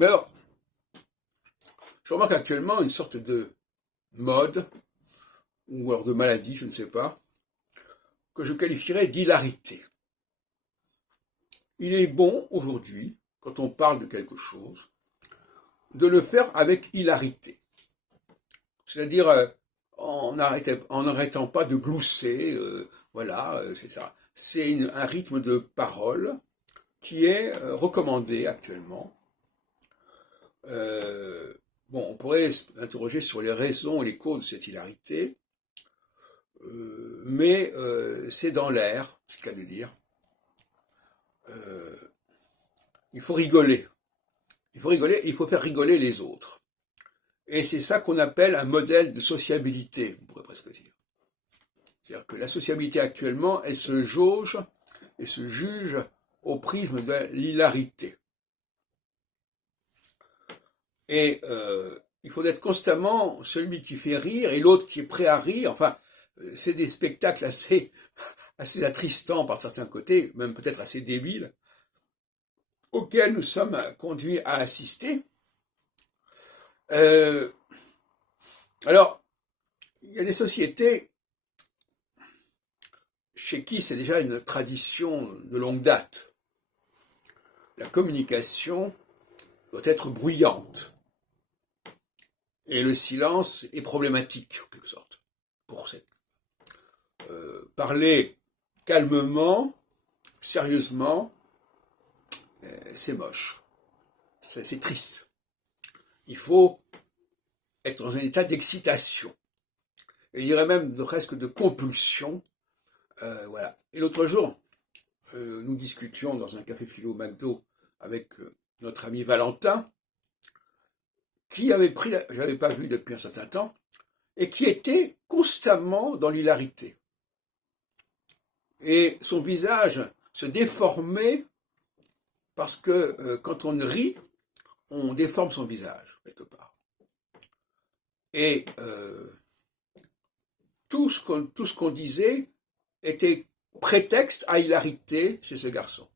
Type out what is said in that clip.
Alors, je remarque actuellement une sorte de mode, ou alors de maladie, je ne sais pas, que je qualifierais d'hilarité. Il est bon aujourd'hui, quand on parle de quelque chose, de le faire avec hilarité. C'est-à-dire en n'arrêtant pas de glousser, voilà, c'est ça. C'est un rythme de parole qui est recommandé actuellement. Euh, bon, on pourrait s'interroger sur les raisons et les causes de cette hilarité, mais c'est dans l'air, c'est le cas de dire. Euh, il faut rigoler. Il faut rigoler, il faut faire rigoler les autres. Et c'est ça qu'on appelle un modèle de sociabilité, on pourrait presque dire. C'est-à-dire que la sociabilité actuellement, elle se jauge et se juge au prisme de l'hilarité. Et il faut être constamment celui qui fait rire et l'autre qui est prêt à rire. Enfin, c'est des spectacles assez attristants par certains côtés, même peut-être assez débiles, auxquels nous sommes conduits à assister. Euh, alors, il y a des sociétés chez qui c'est déjà une tradition de longue date. La communication doit être bruyante. Et le silence est problématique, en quelque sorte, pour cette. Parler calmement, sérieusement, c'est moche. C'est triste. Il faut être dans un état d'excitation. Et il y aurait même presque de compulsion. Voilà. Et l'autre jour, nous discutions dans un café philo McDo avec notre ami Valentin, qui avait pris, je l'avais pas vu depuis un certain temps, et qui était constamment dans l'hilarité. Et son visage se déformait parce que quand on rit, on déforme son visage, quelque part. Et tout ce qu'on disait était prétexte à hilarité chez ce garçon.